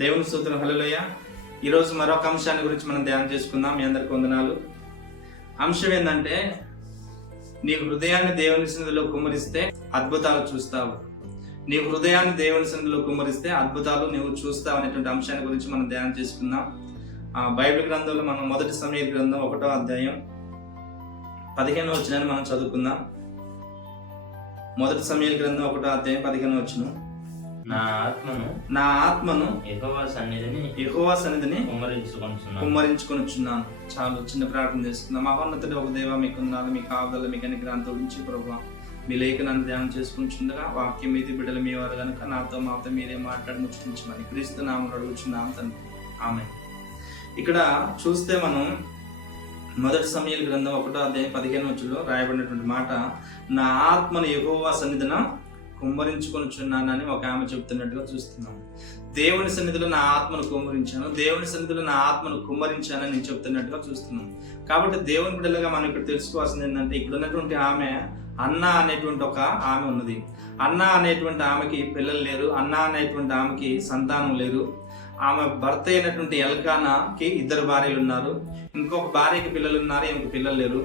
దేవుని స్తోత్రం. హల్లెలూయా. ఈరోజు మరొక అంశాన్ని గురించి మనం ధ్యానం చేసుకుందాం. మీ అందరికి వందనాలు. అంశం ఏంటంటే, నీ హృదయాన్ని దేవుని సన్నిధిలో కుమ్మరిస్తే అద్భుతాలు చూస్తావు. నీ హృదయాన్ని దేవుని సన్నిధిలో కుమ్మరిస్తే అద్భుతాలు నువ్వు చూస్తావు అనేటువంటి అంశాన్ని గురించి మనం ధ్యానం చేసుకుందాం. బైబిల్ గ్రంథంలో మనం 1 సమూయేలు గ్రంథం 1వ అధ్యాయం 15వ వచనాన్ని మనం చదువుకుందాం. 1 సమూయేలు గ్రంథం 1వ అధ్యాయం 15వ వచనం. నా ఆత్మను యెహోవా సన్నిధిని కుమ్మరించుకొనుచున్నాను. చాలు, చిన్న ప్రార్థన చేసుకుందాం. మహోన్నతుడు ఒక దేవ, మీకు వందనాలు, మీ కాపుదల, మీ కనికరాంతో ఉంచి ప్రభువా, మీ లేఖనాన్ని ధ్యానం చేసుకుంటుండగా వాక్యం మీది బిడ్డలు మీ వారు కనుక నాతో మాతో మీరే మాట్లాడి ముచ్చించమని క్రీస్తు నామములో అడుగుచున్నాం తండ్రి. ఆమేన్. ఇక్కడ చూస్తే మనం 1 సమూయేలు గ్రంథం 1వ అధ్యాయం 15వ వచనంలో రాయబడినటువంటి మాట, నా ఆత్మను యెహోవా సన్నిధిన కుమ్మరించుకొనుచున్నానని ఒక ఆమె చెప్తున్నట్టుగా చూస్తున్నాం. దేవుని సన్నిధిలో నా ఆత్మను కుమ్మరించాను, దేవుని సన్నిధిలో నా ఆత్మను కుమ్మరించానని నేను చెప్తున్నట్టుగా చూస్తున్నాం. కాబట్టి దేవుని బిడ్డలుగా మనం ఇక్కడ తెలుసుకోవాల్సింది ఏంటంటే, ఇక్కడ ఉన్నటువంటి ఆమె అన్న అనేటువంటి ఒక ఆమె ఉన్నది. అన్న అనేటువంటి ఆమెకి పిల్లలు లేరు, అన్న అనేటువంటి ఆమెకి సంతానం లేరు. ఆమె భర్త అయినటువంటి ఎల్కానాకి 2 భార్యలు ఉన్నారు, ఇంకొక భార్యకి పిల్లలు ఉన్నారు, ఈమెకి పిల్లలు లేరు.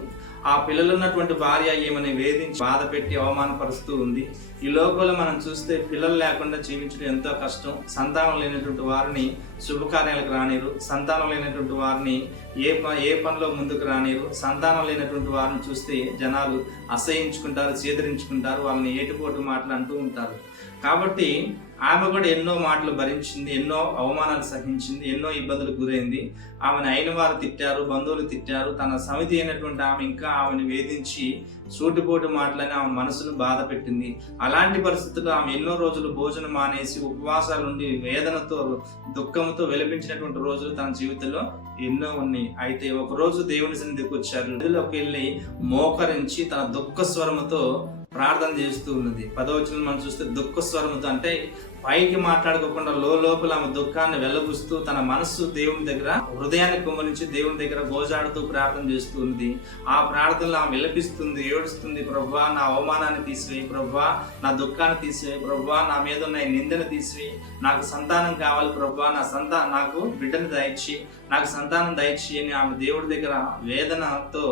ఆ పిల్లలు ఉన్నటువంటి భార్య ఈమెని వేధించి బాధ పెట్టి అవమానపరుస్తూ ఉంది. ఈ లోకంలో మనం చూస్తే పిల్లలు లేకుండా జీవించడం ఎంతో కష్టం. సంతానం లేనటువంటి వారిని శుభకార్యాలకు రానిరు, సంతానం లేనటువంటి వారిని ఏ పనిలో ముందుకు రానిరు. సంతానం లేనటువంటి వారిని చూస్తే జనాలు అసహించుకుంటారు, చేదరించుకుంటారు, వాళ్ళని ఏటుపోటు మాటలు అంటూ ఉంటారు. కాబట్టి ఆమె కూడా ఎన్నో మాటలు భరించింది, ఎన్నో అవమానాలు సహించింది, ఎన్నో ఇబ్బందులకు గురైంది. ఆమెను అయిన వారు తిట్టారు, బంధువులు తిట్టారు, తన సమితి అయినటువంటి ఆమె ఇంకా ఆమెను వేధించి సూటిపోటు మాటలని ఆమె మనసును బాధ పెట్టింది. అలాంటి పరిస్థితుల్లో ఆమె ఎన్నో రోజులు భోజనం మానేసి ఉపవాసాల నుండి వేదనతో దుఃఖంతో విలపించినటువంటి రోజులు తన జీవితంలో ఎన్నో ఉన్నాయి. అయితే ఒక రోజు దేవుని సన్నిధికి వచ్చారు. నదిలోకి వెళ్ళి మోకరించి తన దుఃఖ స్వరముతో ప్రార్థన చేస్తూ ఉన్నది. 10వ వచనం మనం చూస్తే దుఃఖ స్వరముతో అంటే పైకి మాట్లాడుకోకుండా లోపల ఆమె దుఃఖాన్ని వెల్లబుస్తూ తన మనస్సు దేవుని దగ్గర, హృదయాన్ని కుమ్మరించి దేవుని దగ్గర గోజాడుతూ ప్రార్థన చేస్తూ ఉంది. ఆ ప్రార్థనలో ఆమె విలపిస్తుంది, ఏడుస్తుంది. ప్రభువా, నా అవమానాన్ని తీసివేయి, ప్రభువా నా దుఃఖాన్ని తీసివేయి, ప్రభువా నా మీద ఉన్న నిందను తీసివేయి, నాకు సంతానం కావాలి ప్రభువా, నాకు బిడ్డను దయచి, నాకు సంతానం దయచి అని ఆమె దేవుడి దగ్గర వేదనతో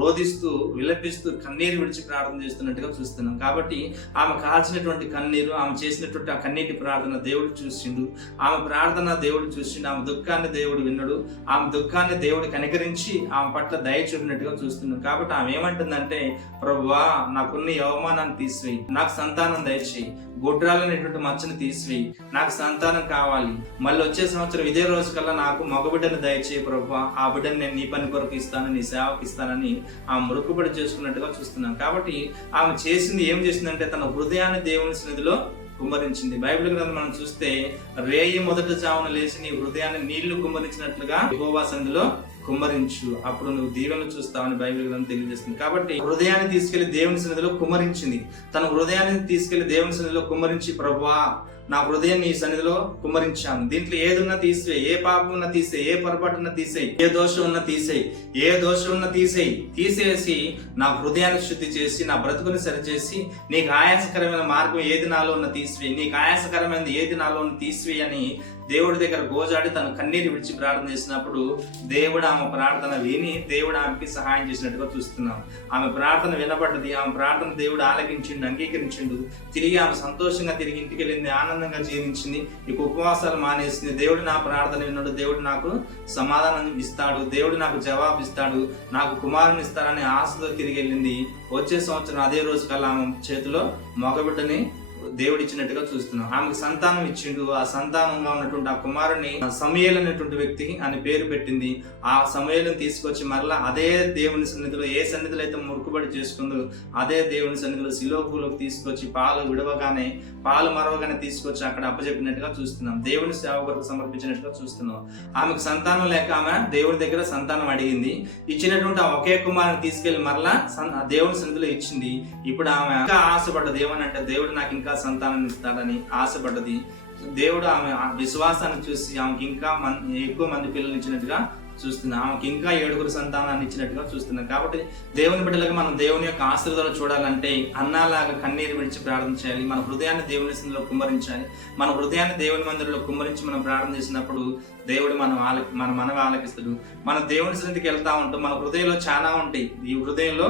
రోధిస్తూ విలపిస్తూ కన్నీరు విడిచి ప్రార్థన చేస్తున్నట్టుగా చూస్తున్నాం. కాబట్టి ఆమె కాల్చినటువంటి కన్నీరు, ఆమె చేసినటువంటి ఆ కన్నీటి ప్రార్థన దేవుడు చూసిండు. ఆమె ప్రార్థన దేవుడు చూసిండు. ఆమె దుఃఖాన్ని దేవుడు విన్నాడు. ఆమె దుఃఖాన్ని దేవుడు కనికరించి ఆమె పట్ల దయ చూపినట్టుగా చూస్తున్నాం. కాబట్టి ఆమె ఏమంటుందంటే, ప్రభువా నాకున్న అవమానాన్ని తీసివేయి, నాకు సంతానం దయచేయి, గొడ్రాలనేటువంటి మచ్చను తీసివేయి, నాకు సంతానం కావాలి, మళ్ళీ వచ్చే సంవత్సరం ఇదే రోజు కల్లా నాకు మగబిడ్డను దయచేయి ప్రభువా, ఆ బిడ్డను నేను నీ పని కొరకు ఇస్తాను, నీ సేవకు ఇస్తానని ఆమె మొక్కుబడి చేసుకున్నట్టుగా చూస్తున్నాం. కాబట్టి ఆమె చేసింది ఏం చేసిందంటే, తన హృదయాన్ని దేవుని సన్నిధిలో కుమ్మరించింది. బైబిల్ గ్రంథం మనం చూస్తే, రేయి మొదటి జామున లేచి నీ హృదయాన్ని నీళ్లు కుమ్మరించినట్లుగా యెహోవా సన్నిధిలో కుమ్మరించు, అప్పుడు నువ్వు దీవెనలు చూస్తావని బైబిల్ గ్రంథం తెలియజేస్తుంది. కాబట్టి హృదయాన్ని తీసుకెళ్లి దేవుని సన్నిధిలో కుమ్మరించింది. తన హృదయాన్ని తీసుకెళ్లి దేవుని సన్నిధిలో కుమ్మరించి, ప్రభువా నా హృదయం నీ సన్నిధిలో కుమ్మరించాను, దీంట్లో ఏదున్నా తీసేయి, ఏ పాపం ఉన్నా తీసేయి, ఏ పొరపాటు ఉన్నా తీసేయి, ఏ దోషం ఉన్నా తీసేయి, ఏ దోషం ఉన్నా తీసేసి నా హృదయాన్ని శుద్ధి చేసి, నా బ్రతుకుని సరిచేసి, నీకు ఆయాసకరమైన మార్గం ఏది నాలో ఉన్న తీసివేయి, నీకు ఆయాసకరమైనది ఏది నాలో ఉన్న తీసివేయి అని దేవుడి దగ్గర గోజాడి తన కన్నీరు విడిచి ప్రార్థన చేసినప్పుడు దేవుడు ఆమె ప్రార్థన విని దేవుడు ఆమెకి సహాయం చేసినట్టుగా చూస్తున్నాం. ఆమె ప్రార్థన వినబడ్డది. ఆమె ప్రార్థన దేవుడు ఆలకించిండు, అంగీకరించిండు. తిరిగి ఆమె సంతోషంగా తిరిగి ఇంటికి వెళ్ళింది, ఆనందంగా జీవించింది, ఇక ఉపవాసాలు మానేసింది. దేవుడు నా ప్రార్థన విన్నాడు, దేవుడు నాకు సమాధానం ఇస్తాడు, దేవుడు నాకు జవాబు ఇస్తాడు, నాకు కుమారుని ఇస్తాడని ఆశతో తిరిగి వెళ్ళింది. వచ్చే సంవత్సరం అదే రోజు కల్లా ఆమె చేతిలో మగబిడ్డని దేవుడు ఇచ్చినట్టుగా చూస్తున్నాం. ఆమెకు సంతానం ఇచ్చిండు. ఆ సంతానంగా ఉన్నటువంటి ఆ కుమారుని సమూయేలు అనేటువంటి వ్యక్తి అని పేరు పెట్టింది. ఆ సమూయేలుని తీసుకొచ్చి మరలా అదే దేవుని సన్నిధిలో, ఏ సన్నిధిలో అయితే మొక్కుబడి చేసుకుందో అదే దేవుని సన్నిధిలో శిలోపులోకి తీసుకొచ్చి పాలు మరవగానే తీసుకొచ్చి అక్కడ అప్పచెప్పినట్టుగా చూస్తున్నాం. దేవుని సేవ కొరకు సమర్పించినట్టుగా చూస్తున్నాం. ఆమెకు సంతానం లేక ఆమె దేవుడి దగ్గర సంతానం అడిగింది. ఇచ్చినటువంటి ఆ ఒకే కుమారుని తీసుకెళ్లి మరలా దేవుని సన్నిధిలో ఇచ్చింది. ఇప్పుడు ఆమె ఇంకా ఆశపడ్డది ఏమనంటే, దేవుడు నాకు ఇంకా సంతానం ఇస్తాడని ఆశపడ్డది. దేవుడు ఆమె విశ్వాసాన్ని చూసి ఆమెకి ఇంకా ఎక్కువ మంది పిల్లలు ఇచ్చినట్టుగా చూస్తున్నాం. ఆమెకి ఇంకా 7 సంతానాన్ని ఇచ్చినట్టుగా చూస్తున్నాం. కాబట్టి దేవుని బిడ్డలుగా మనం దేవుని యొక్క ఆశీర్వాదాలు చూడాలంటే అన్నాలాగా కన్నీరు విడిచి ప్రార్థన చేయాలి. మన హృదయాన్ని దేవుని సన్నిధిలో కుమ్మరించాలి. మన హృదయాన్ని దేవుని మందిరంలో కుమ్మరించి మనం ప్రార్థన చేసినప్పుడు దేవుడు మన మనవి ఆలకిస్తాడు. మన దేవుని సన్నిధికి వెళ్తా ఉంటాం. మన హృదయంలో చాలా ఉంటాయి. ఈ హృదయంలో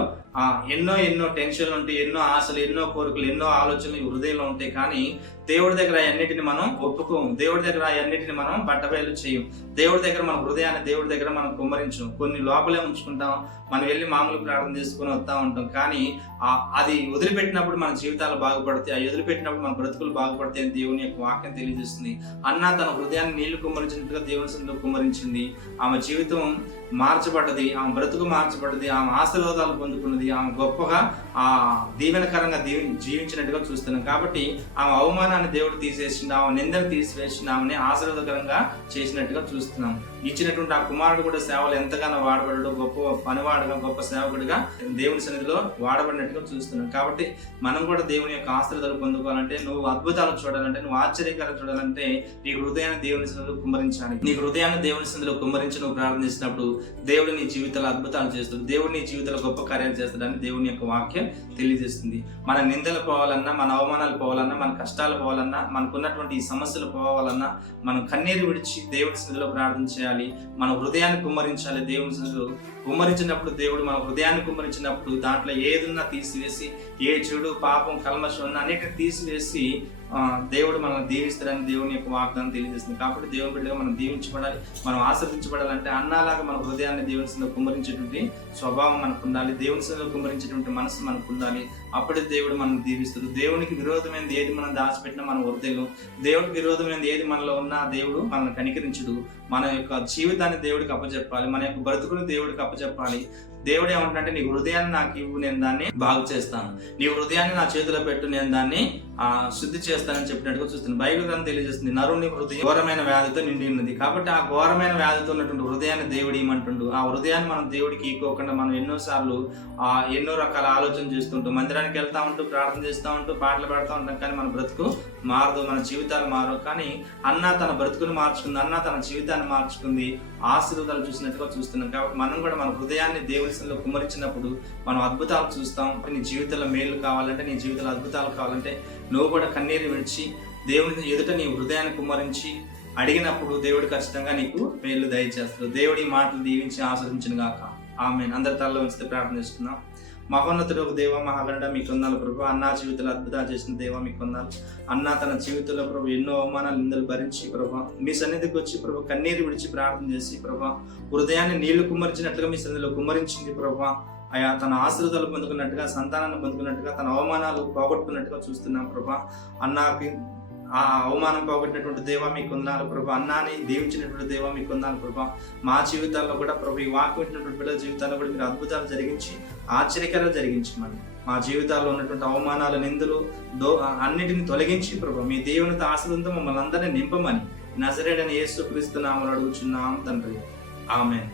ఎన్నో టెన్షన్లు ఉంటాయి, ఎన్నో ఆశలు, ఎన్నో కోరికలు, ఎన్నో ఆలోచనలు ఈ హృదయంలో ఉంటాయి. కానీ దేవుడి దగ్గర అన్నిటిని మనం ఒప్పుకోము. దేవుడి దగ్గర అన్నిటిని మనం బట్టబయలు చేయం. దేవుడి దగ్గర మన హృదయాన్ని దేవుడి దగ్గర మనం కుమ్మరించం. కొన్ని లోపలే ఉంచుకుంటాం. మనం వెళ్ళి మామూలు ప్రార్థన చేసుకుని వస్తూ ఉంటాం. కానీ అది వదిలిపెట్టినప్పుడు మన జీవితాలు బాగుపడతాయి. అది వదిలిపెట్టినప్పుడు మన బ్రతుకులు బాగుపడతాయి అని దేవుని యొక్క వాక్యం తెలియజేస్తుంది. అన్న తన హృదయాన్ని నీళ్లు కుమ్మరించినట్టుగా దేవుని సన్నిధిలో కుమ్మరించింది. ఆమె జీవితం మార్చబడ్డది, ఆమె బ్రతుకు మార్చబడ్డది, ఆమె ఆశీర్వాదాలు పొందుకున్నది, ఆమె గొప్పగా దీవెనకరంగా జీవించినట్టుగా చూస్తున్నాం. కాబట్టి ఆమె అవమానాన్ని దేవుడు తీసేసింది, ఆమె నిందను తీసివేసింది, ఆమెని ఆశీర్వాదకరంగా చేసినట్టుగా చూస్తున్నాం. ఇచ్చినటువంటి ఆ కుమారుడు కూడా సేవలు ఎంతగానో వాడబడ్డాడు. గొప్ప పనివాడుగా, గొప్ప సేవకుడిగా దేవుని సన్నిధిలో వాడబడినట్టుగా చూస్తున్నాం. కాబట్టి మనం కూడా దేవుని యొక్క ఆశీర్వాదాలు పొందుకోవాలంటే, నువ్వు అద్భుతాలు చూడాలంటే, నువ్వు ఆశ్చర్యకరం చూడాలంటే నీ హృదయాన్ని దేవుని సన్నిధిలో కుమ్మరించాలి. నీ హృదయాన్ని దేవుని సన్నిధిలో కుమ్మరించి నువ్వు ప్రార్థన చేసినప్పుడు దేవుడు నీ జీవితంలో అద్భుతాలు చేస్తాడు. దేవుడు నీ జీవితంలో గొప్ప కార్యాలు చేస్తాడని దేవుని యొక్క వాక్యం తెలియజేస్తుంది. మన నిందలు పోవాలన్నా, మన అవమానాలు పోవాలన్నా, మన కష్టాలు పోవాలన్నా, మనకున్నటువంటి ఈ సమస్యలు పోవాలన్నా మనం కన్నీరు విడిచి దేవుని సన్నిధిలో ప్రార్థన చేయాలి. మన హృదయాన్ని కుమ్మరించాలి. దేవుని సన్నిధిలో కుమ్మరించినప్పుడు, దేవుడు మన హృదయాన్ని కుమ్మరించినప్పుడు దాంట్లో ఏదున్నా తీసివేసి, ఏ చెడు, పాపం, కల్మషం ఉన్న అన్నిటిని తీసివేసి దేవుడు మనల్ని దీవిస్తాడని దేవుని యొక్క వాగ్దానం తెలియజేస్తుంది. కాబట్టి దేవుని బిడ్డగా మనం దీవించబడాలి, మనం ఆశీర్వదించబడాలంటే అన్నలాగా మన హృదయాన్ని దేవుని సన్నిధిలో కుమ్మరించేటువంటి స్వభావం మనకు ఉండాలి. దేవుని సన్నిధిలో కుమ్మరించేటువంటి మనసు మనకు ఉండాలి. అప్పుడే దేవుడు మనం దీవిస్తాడు. దేవునికి విరోధమైనది ఏది మనం దాచిపెట్టినా మన హృదయంలో, దేవుడికి విరోధమైనది ఏది మనలో ఉన్నా దేవుడు మనల్ని కనికరించుడు. మన యొక్క జీవితాన్ని దేవుడికి అప్పచెప్పాలి, మన యొక్క బ్రతుకుని దేవుడికి అప్పచెప్పాలి. దేవుడు ఏమంటే, నీ హృదయాన్ని నాకు ఇవ్వు, నేను దాన్ని బాగు చేస్తాను. నీ హృదయాన్ని నా చేతిలో పెట్టు, నేను దాన్ని శుద్ధి చేస్తానని చెప్పినట్టుగా చూస్తుంది. బైబిల్ గ్రంథం తెలియజేస్తుంది, నరుని హృదయం ఘోరమైన వ్యాధితో నిండి ఉన్నది. కాబట్టి ఆ ఘోరమైన వ్యాధితో ఉన్నటువంటి హృదయాన్ని దేవుడు ఇవ్వమంటుండు. ఆ హృదయాన్ని మనం దేవుడికి ఇవ్వకుండా మనం ఎన్నోసార్లు ఎన్నో రకాల ఆలోచన చేస్తుంటాం. మందిరానికి వెళ్తా ఉంటూ, ప్రార్థన చేస్తూ ఉంటూ, పాటలు పాడుతూ ఉంటాం. కానీ మన బ్రతుకు మారదు, మన జీవితాలు మారవు. కానీ అన్న తన బ్రతుకుని మార్చుకుంది, అన్న తన జీవితాన్ని మార్చుకుంది, ఆశీర్వాదాలు చూసినట్టుగా చూస్తున్నాం. కాబట్టి మనం కూడా మన హృదయాన్ని దేవుని సన్నిధిలో కుమ్మరించినప్పుడు మనం అద్భుతాలు చూస్తాం. నీ జీవితంలో మేలు కావాలంటే, నీ జీవితంలో అద్భుతాలు కావాలంటే నువ్వు కూడా కన్నీరు విడిచి దేవుని ఎదుట నీ హృదయాన్ని కుమ్మరించి అడిగినప్పుడు దేవుడు ఖచ్చితంగా నీకు మేలు దయచేస్తాడు. దేవుడి మాటలు దీవించి ఆస్వాదించిన గాక. ఆమేన్. అందరి తలలో ఉంచితే ప్రార్థన చేసుకుందాం. మహోన్నతుడు ఒక దేవ, మహాగణుడ మీకు వందనాలు ప్రభు. అన్నా జీవితంలో అద్భుతాలు చేసిన దేవ మీకు వందనాలు. అన్న తన జీవితంలో ప్రభు ఎన్నో అవమానాలు, నిందలు భరించి ప్రభు మీ సన్నిధికి వచ్చి ప్రభు కన్నీరు విడిచి ప్రార్థన చేసి ప్రభు హృదయాన్ని నీళ్లు కుమ్మరించినట్లుగా మీ సన్నిధిలో కుమ్మరించింది ప్రభు. అయా తన ఆశీర్వాదాలు పొందుకున్నట్టుగా, సంతానాన్ని పొందుకున్నట్టుగా, తన అవమానాలు పోగొట్టుకున్నట్టుగా చూస్తున్నాం ప్రభా. అన్నాకి ఆ అవమానం పోగొట్టినటువంటి దేవా మీకు వందనాలు ప్రభా. అన్నాని దీవించినటువంటి దేవా మీకు వందనాలు ప్రభా. మా జీవితాల్లో కూడా ప్రభు ఈ వాక్యం వింటున్నటువంటి పిల్లల జీవితాల్లో కూడా మీరు అద్భుతాలు జరిగించి ఆశ్చర్యకరాలు జరిగించమని, మా జీవితాల్లో ఉన్నటువంటి అవమానాలు, నిందలు అన్నిటిని తొలగించి ప్రభు మీ దేవునితో ఆశీర్వాదంతో మమ్మల్ని అందరినీ నింపమని నజరేయుడైన యేసుక్రీస్తు నామములో అడుగుచున్నాం తండ్రి. ఆమేన్.